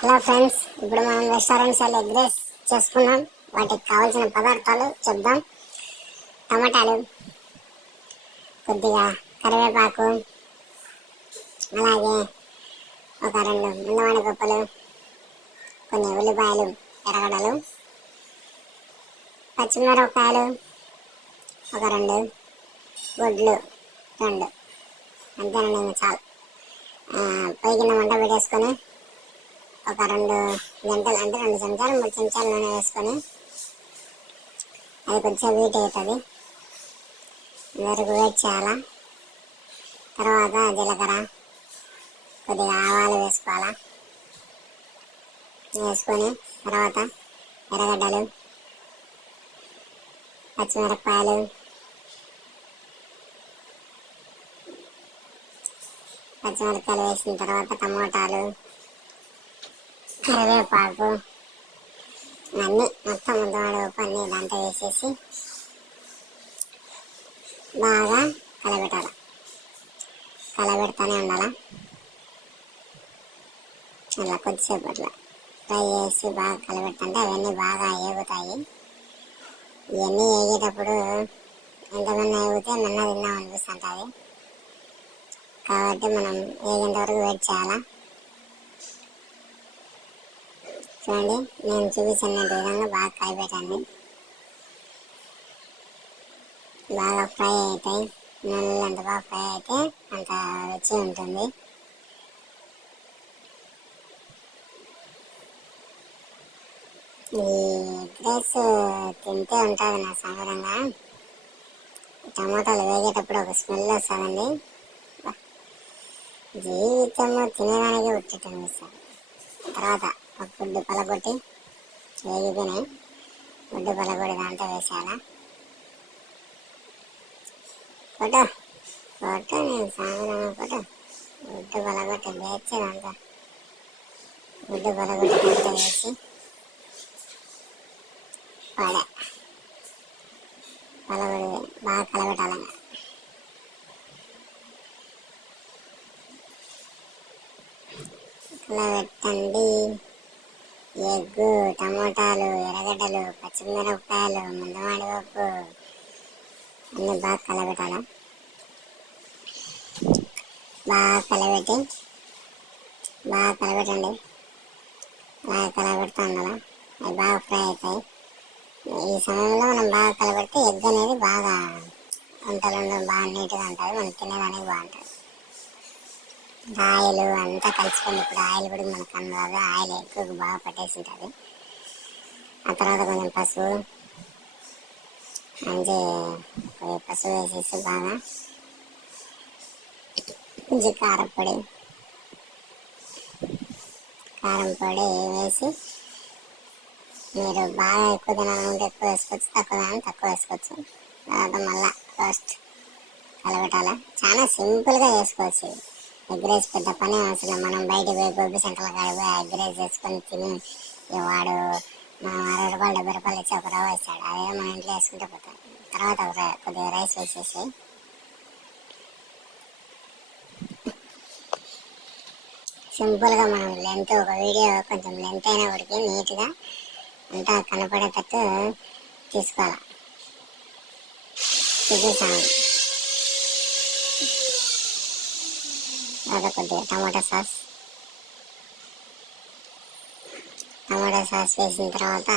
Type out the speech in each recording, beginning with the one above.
Hello friends, ఇప్పుడు మనం restaurant style egg rice చేసుకున్నాం. వాటికి కావాల్సిన పదార్థాలు చెప్దాం. టమాటాలు, కొద్దిగా కరివేపాకు, అలాగే ఒక 2 ముందవాడి పప్పులు, కొన్ని ఉల్లిపాయలు, ఎర్రగడ్డలు, పచ్చిమిరపకాయలు, ఒక 2 గుడ్లు, 2 అంతేనండి. ఇంకా చాలు. పొయ్యి కింద మంట పెట్టేసుకొని ఒక 2 గంటలు అంటే 2 చెంచాలు 3 చెంచాలు నూనె వేసుకొని అది కొద్దిసేపు హీట్ అవుతుంది. వరకు వెయిట్ చేయాలా. తర్వాత జీలకర్ర, కొద్దిగా ఆవాలు వేసుకోవాలా. వేసుకొని తర్వాత ఎర్రగడ్డలు, పచ్చిమిరపకాయలు, వేసిన తర్వాత టమాటాలు, కరివేపాకు అన్నీ మొత్తం ముందువాడు అన్నీ దాంట్లో వేసేసి బాగా కలబెట్టాలి. కలబెడతానే ఉండాలా. అలా కొద్దిసేపు అట్లా ఫ్రై చేసి బాగా కలబెడుతుంటే అవన్నీ బాగా ఏగుతాయి. ఇవన్నీ ఏగేటప్పుడు ఎంతమంది ఏగితే మెల్ల తిన్నాం అనిపిస్తుంటుంది. కాబట్టి మనం ఏగేంత వరకు వెయిట్ చేయాలా. చూడండి, నేను చూపించిన విధంగా బాగా కలిపెట్టండి. బాగా ఫ్రై అవుతాయి. నూనెలు ఎంత బాగా ఫ్రై అయితే అంత రుచి ఉంటుంది. ఈ రైస్ తింటే ఉంటుంది నా సాధారణంగా. టమాటాలు వేగేటప్పుడు ఒక స్మెల్ వస్తుందండి. జీవితంలో తినేదానికి ఉట్టిట్టు అనిపిస్తుంది. తర్వాత ఒక గుడ్డు పలగొట్టి వేగిపోయినాయి. గుడ్డు పలగొట్టి దాంట్లో వేసేయాలా. ఫోటో నేను సాధారణ ఫోటో గుడ్డు పలగొట్టి వేసి దాంట్లో గుడ్డు పలగొట్టి దాంట్లో వేసి పలగొడి బాగా కలబెట్టాలి. కలబెట్టండి. ఎగ్గు, టమాటాలు, ఎర్రగడ్డలు, పచ్చిమిరపకాయలు, ముందమాడి పప్పు అన్నీ బాగా కలబెట్టాలి. బాగా కలబెట్టండి. బాగా కలబెడుతూ ఉండాలి. అవి బాగా ఫ్రై అవుతాయి. ఈ సమయంలో మనం బాగా కలబెడితే ఎగ్ అనేది బాగా వంటలు బాగా నీట్గా ఉంటుంది. మనం తినేదానికి బాగుంటుంది. ఆయిల్ అంతా కలిసిపోయింది. ఇప్పుడు ఆయిల్ కూడా మనకు అందదు. ఆయిల్ ఎక్కువ బాగా పట్టేసి ఉంటుంది. ఆ తర్వాత కొంచెం పసుపు వేసేసి బాగా కొంచెం కారం పొడి వేసి, మీరు బాగా ఎక్కువ తినాలంటే ఎక్కువ వేసుకోవచ్చు, తక్కువ తినాలంటే తక్కువ వేసుకోవచ్చు. తర్వాత మళ్ళీ ఫస్ట్ కలబెట్టాలి. చాలా సింపుల్గా చేసుకోవచ్చు. ఎగ్ రైస్ పెద్ద పని అవసరం. మనం బయట పోయి గోబీ సెంటర్ల కాడికి పోయి ఎగ్ రైస్ వేసుకొని తిని వాడు 60 రూపాయలు 70 రూపాయలు ఇచ్చి ఒక రవ్వ ఇస్తాడు. అదే మన ఇంట్లో వేసుకుంటే పోతాం. తర్వాత కొద్దిగా రైస్ వేసేసి సింపుల్గా మనం లెంత్ ఒక వీడియో కొంచెం లెంత్ అయినా ఒకటి నీట్గా అంతా కనపడేటట్టు తీసుకోవాలి. చూపిస్తాను. తర్వాత కొద్దిగా టమాటా సాస్ వేసిన తర్వాత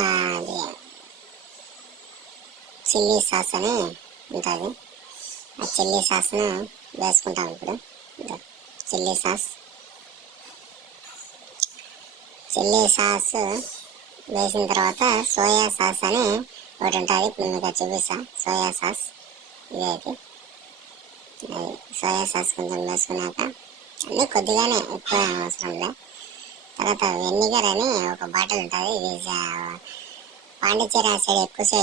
అది చిల్లీ సాస్ అని ఉంటుంది. ఆ చిల్లీ సాస్ను వేసుకుంటాం. ఇప్పుడు చిల్లీ సాస్ వేసిన తర్వాత సోయా సాస్ అని ఒకటి ఉంటుంది. ఇప్పుడు మీకు చూపిస్తా. సోయా సాస్ ఇదైతే సోయా సాస్ కొంచెం వేసుకున్నాక అన్నీ కొద్దిగానే, ఎక్కువ అవసరం లేదు. తర్వాత వెనిగర్ అని ఒక బాటిల్ ఉంటుంది. ఇది పాండిచేరి ఆ సైడ్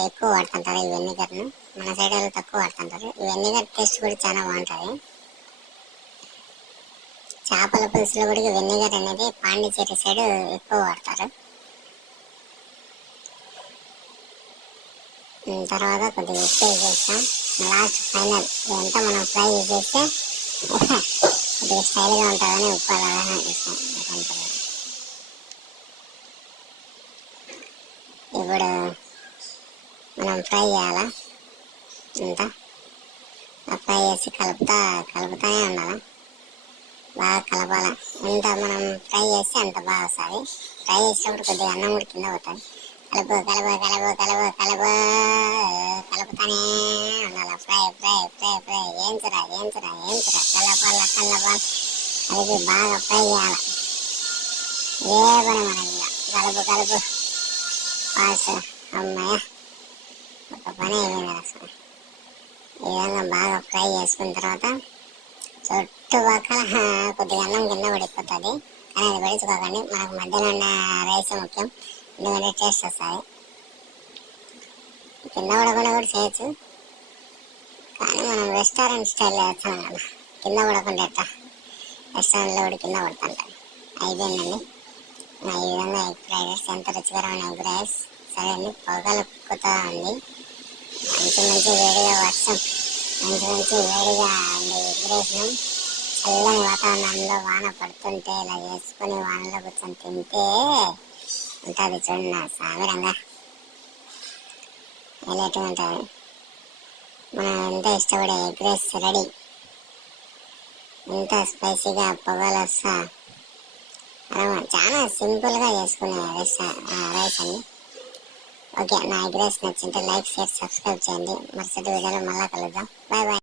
ఎక్కువ వాడుతుంటారు ఈ వెనిగర్ను. మన సైడ్ వాళ్ళు తక్కువ వాడుతుంటారు. ఈ వెనిగర్ టేస్ట్ కూడా చాలా బాగుంటుంది. చేపల పులుసులో కూడా వెనిగర్ అనేది పాండిచేరి సైడ్ ఎక్కువ వాడతారు. తర్వాత కొద్దిగా ఉప్పు వేసేస్తాం. లాస్ట్ ఫైనల్ ఇదంతా మనం ఫ్రై చేసేస్తే కొద్దిగా స్టైల్గా ఉంటుందని ఉప్పు అలాగే వేసాను. ఇప్పుడు మనం ఫ్రై చేయాలా ఇంత ఫ్రై చేసి కలుపుతానే ఉండాలి. బాగా కలపాలి. ఎంత మనం ఫ్రై చేస్తే అంత బాగా వస్తుంది. ఫ్రై చేసేటప్పుడు కొద్దిగా అన్నం కూడా కింద పోతుంది. కలుపుతానే ఉండాలి. ఫ్రై ఏంచురా కలపాల అది బాగా ఫ్రై చేయాలి. ఏ పని మనకి కలుపు పాస్ అమ్మాయ ఒక పని అయిపోయింది అసలు. ఈ విధంగా బాగా ఫ్రై చేసుకున్న తర్వాత చుట్టుపక్కల కొద్దిగా అన్నం కింద పడిపోతుంది. కానీ అది పడుచుకోకండి, మనకు మధ్యలో ఉన్న రైస్ ముఖ్యం, ఎందుకంటే టేస్ట్ వస్తుంది. కింద పడకుండా కూడా చేయొచ్చు, కానీ మనం రెస్టారెంట్ స్టైల్లో వేస్తాం కదా, కింద పడకుండా ఎట్లా రెస్టారెంట్లో కూడా కింద పడుతుంటాం. అయిపోయిందండి ఈ విధంగా ఎగ్ ఫ్రైడ్ రైస్. ఎంత రుచికరమైన ఎగ్ రైస్. సరే అండి, పొగలు కుతా ఉంది. మంచి వేడిగా వర్షం, మంచి వేడిగా అండి ఎగ్ రైస్ను చల్లని వాతావరణంలో వాన పడుతుంటే ఇలా వేసుకొని వానలో కూర్చొని తింటే ఉంటుంది చూడండి సామిరంగా హైలైట్ ఉంటుంది. మనం ఎంత ఇష్టపడే ఎగ్ రైస్ రెడీ. ఎంత స్పైసీగా పొగలు వస్తా చాలా సింపుల్గా చేసుకునే రైస్ అండి. ఓకే, నా ఎగ్ రైస్ నచ్చింటే లైక్, షేర్, సబ్స్క్రైబ్ చేయండి. మరుసటి వీడియోలో మళ్ళీ కలుద్దాం. Bye bye.